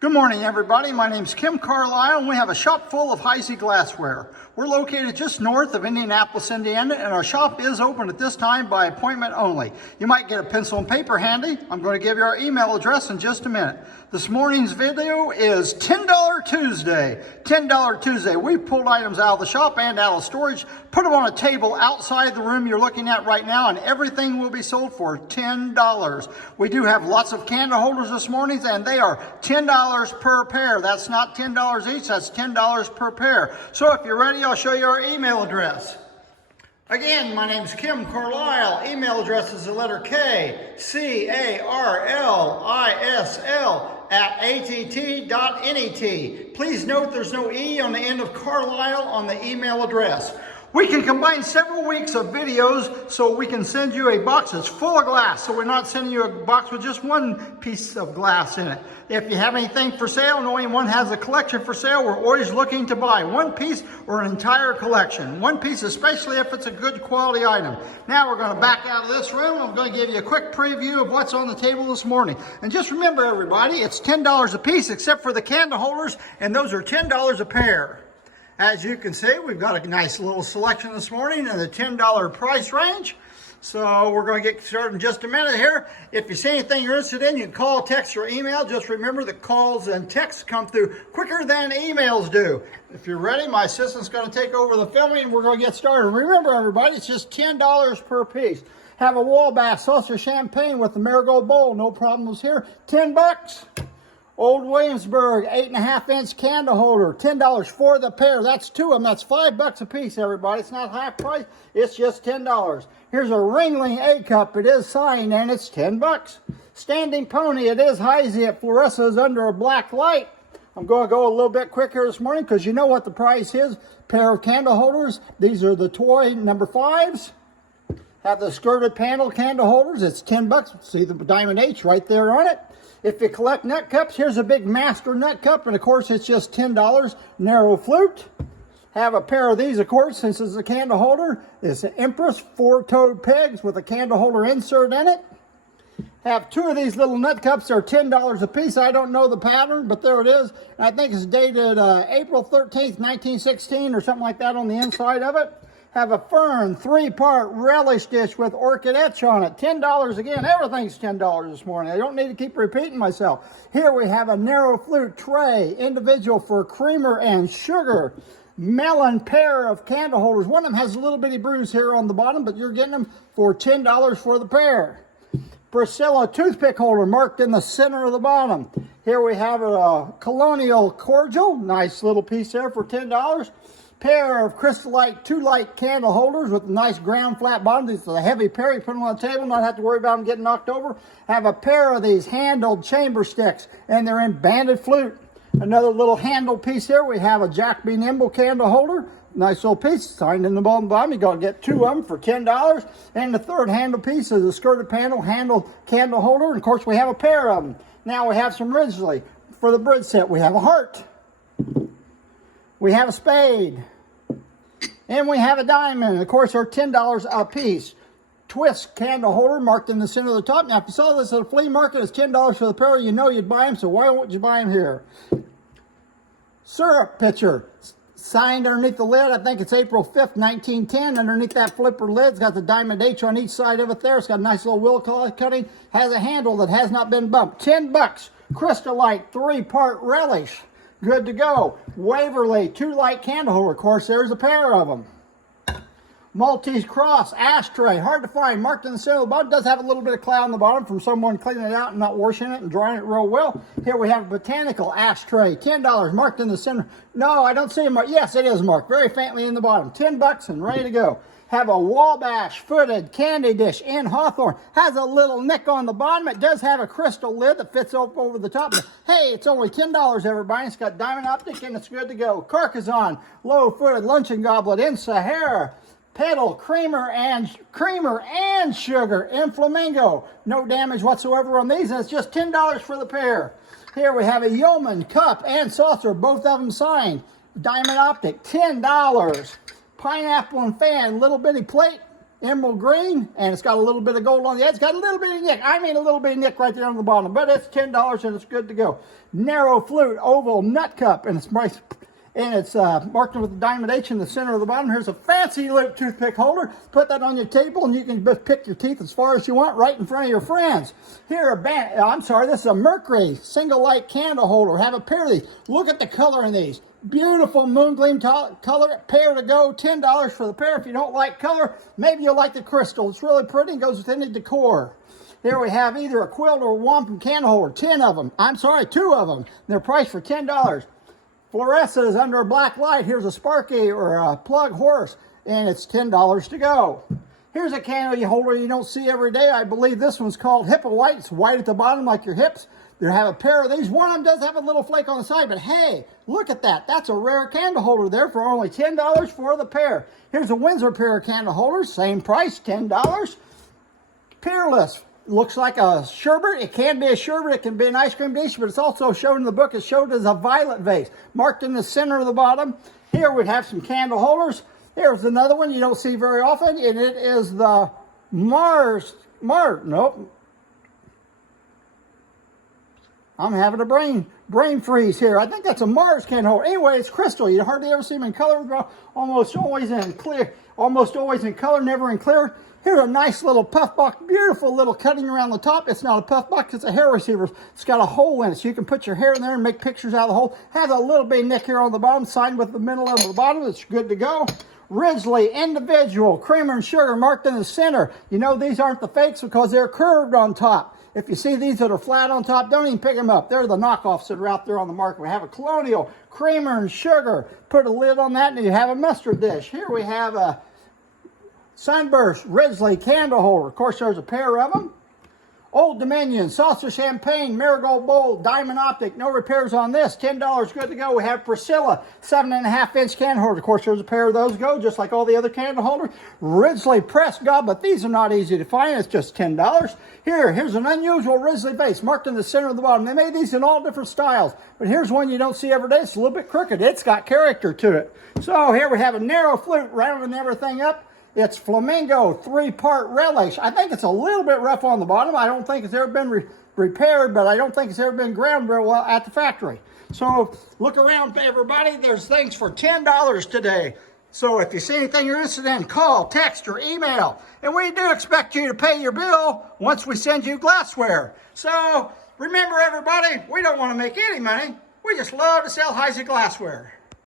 Good morning, everybody. My name's Kim Carlisle, and we have a shop full of Heisey glassware. We're located just north of Indianapolis, Indiana, and our shop is open at this time by appointment only. You might get a pencil and paper handy. I'm going to give you our email address in just a minute. This morning's video is $10 Tuesday. $10 Tuesday. We pulled items out of the shop and out of storage, put them on a table outside the room you're looking at right now, and everything will be sold for $10. We do have lots of candle holders this morning, and they are $10 per pair. That's not $10 each, that's $10 per pair. So if you're ready, I'll show you our email address. Again, my name's Kim Carlisle. Email address is the letter K, C-A-R-L-I-S-L @att.net. Please note there's no E on the end of Carlisle on the email address. We can combine several weeks of videos so we can send you a box that's full of glass. So we're not sending you a box with just one piece of glass in it. If you have anything for sale, no one has a collection for sale, we're always looking to buy one piece or an entire collection. One piece, especially if it's a good quality item. Now we're going to back out of this room. I'm going to give you a quick preview of what's on the table this morning. And just remember, everybody, it's $10 a piece except for the candle holders, and those are $10 a pair. As you can see, we've got a nice little selection this morning in the $10 price range. So we're going to get started in just a minute here. If you see anything you're interested in, you can call, text, or email. Just remember that calls and texts come through quicker than emails do. If you're ready, my assistant's going to take over the filming and we're going to get started. Remember, everybody, it's just $10 per piece. Have a Wabash saucer champagne with the marigold bowl. No problems here. 10 bucks. Old Williamsburg 8.5-inch candle holder, $10 for the pair. That's two of them. That's $5 a piece, everybody. It's not half price. It's just $10. Here's a Ringling A cup. It is signed and it's 10 bucks. Standing Pony. It is Heisey. It fluoresces under a black light. I'm going to go a little bit quicker this morning because you know what the price is. Pair of candle holders. These are the toy number 5s. Have the skirted panel candle holders. It's 10 bucks. See the diamond H right there on it. If you collect nut cups, here's a big master nut cup, and of course it's just $10. Narrow flute. Have a pair of these, of course, since it's a candle holder. It's an Empress 4-toed pegs with a candle holder insert in it. Have two of these little nut cups. They're $10 a piece. I don't know the pattern, but there it is. I think it's dated April 13th, 1916 or something like that on the inside of it. Have a Fern 3-part relish dish with orchid etch on it. $10 again. Everything's $10 this morning. I don't need to keep repeating myself. Here we have a narrow flute tray, individual for creamer and sugar. Melon pair of candle holders. One of them has a little bitty bruise here on the bottom, but you're getting them for $10 for the pair. Priscilla toothpick holder marked in the center of the bottom. Here we have a colonial cordial. Nice little piece there for $10. Pair of Crystalite 2-light candle holders with a nice ground flat bottom. These are a heavy pair. You put them on the table, not have to worry about them getting knocked over. Have a pair of these handled chamber sticks, and they're in banded flute. Another little handle piece here. We have a Jack B. Nimble candle holder. Nice little piece, signed in the bottom. You're going to get two of them for $10. And the third handle piece is a skirted panel handled candle holder. And of course, we have a pair of them. Now we have some Ridgely. For the bridge set, we have a heart. We have a spade, and we have a diamond. Of course, they're $10 a piece. Twist candle holder marked in the center of the top. Now, if you saw this at a flea market, it's $10 for the pair. You know you'd buy them, so why won't you buy them here? Syrup pitcher, signed underneath the lid. I think it's April 5th, 1910. Underneath that flipper lid, it's got the diamond H on each side of it there. It's got a nice little wheel cutting. Has a handle that has not been bumped. 10 bucks. Crystalite 3-part relish. Good to go. Waverly 2-light candle holder. Of course, there's a pair of them. Maltese cross ashtray. Hard to find. Marked in the center of the bottom. Does have a little bit of cloud on the bottom from someone cleaning it out and not washing it and drying it real well. Here we have a botanical ashtray. $10. Marked in the center. No, I don't see it marked. Yes, it is marked. Very faintly in the bottom. 10 bucks and ready to go. Have a Wabash footed candy dish in Hawthorne. Has a little nick on the bottom. It does have a crystal lid that fits up over the top. But hey, it's only $10, everybody. It's got diamond optic and it's good to go. Carcassonne low-footed luncheon goblet in Sahara. Pedal creamer and sugar in flamingo. No damage whatsoever on these, and it's just $10 for the pair. Here we have a Yeoman cup and saucer, both of them signed. Diamond optic, $10. Pineapple and fan, little bitty plate, emerald green, and it's got a little bit of gold on the edge. It's got a little bit of nick. I mean a little bit of nick right there on the bottom, but it's $10 and it's good to go. Narrow flute oval nut cup, and it's nice. And it's marked with a diamond H in the center of the bottom. Here's a fancy loop toothpick holder. Put that on your table and you can just pick your teeth as far as you want right in front of your friends. Here, this is a Mercury single light candle holder. Have a pair of these. Look at the color in these. Beautiful moon gleam color, pair to go, $10 for the pair. If you don't like color, maybe you'll like the crystal. It's really pretty and goes with any decor. Here we have either a quilt or a wampum candle holder, 10 of them. I'm sorry, 2 of them. They're priced for $10. Fluoresces under a black light. Here's a Sparky or a plug horse, and it's $10 to go. Here's a candle holder you don't see every day. I believe this one's called Hippo White. It's white at the bottom like your hips. They have a pair of these. One of them does have a little flake on the side, but hey, look at that. That's a rare candle holder there for only $10 for the pair. Here's a Windsor pair of candle holders. Same price, $10. Peerless. Looks like a sherbet. It can be a sherbet. It can be an ice cream dish, but it's also shown in the book. It's shown as a violet vase, marked in the center of the bottom. Here we have some candle holders. Here's another one you don't see very often, and it is the nope. I'm having a brain freeze here. I think that's a Mars candle holder. Anyway, it's crystal. You hardly ever see them in color. Almost always in clear. Almost always in color, never in clear. Here's a nice little puff box, beautiful little cutting around the top. It's not a puff box, it's a hair receiver. It's got a hole in it, so you can put your hair in there and make pictures out of the hole. Has a little bit of nick here on the bottom, signed with the middle of the bottom. It's good to go. Ridgely Individual, creamer and sugar, marked in the center. You know these aren't the fakes because they're curved on top. If you see these that are flat on top, don't even pick them up. They're the knockoffs that are out there on the market. We have a Colonial, creamer and sugar. Put a lid on that and you have a mustard dish. Here we have a Sunburst Ridgely candle holder. Of course, there's a pair of them. Old Dominion, Saucer Champagne, Marigold Bowl, Diamond Optic. No repairs on this. $10, good to go. We have Priscilla, 7.5-inch candle holder. Of course, there's a pair of those go, just like all the other candle holders. Ridgely pressed goblet. These are not easy to find. It's just $10. Here's an unusual Ridgely vase, marked in the center of the bottom. They made these in all different styles, but here's one you don't see every day. It's a little bit crooked. It's got character to it. So here we have a narrow flute, rounding everything up. It's Flamingo 3-part relish. I think it's a little bit rough on the bottom. I don't think it's ever been repaired, but I don't think it's ever been ground very well at the factory. So look around, everybody. There's things for $10 today. So if you see anything you're interested in, call, text, or email. And we do expect you to pay your bill once we send you glassware. So remember, everybody, we don't want to make any money. We just love to sell Heisey glassware.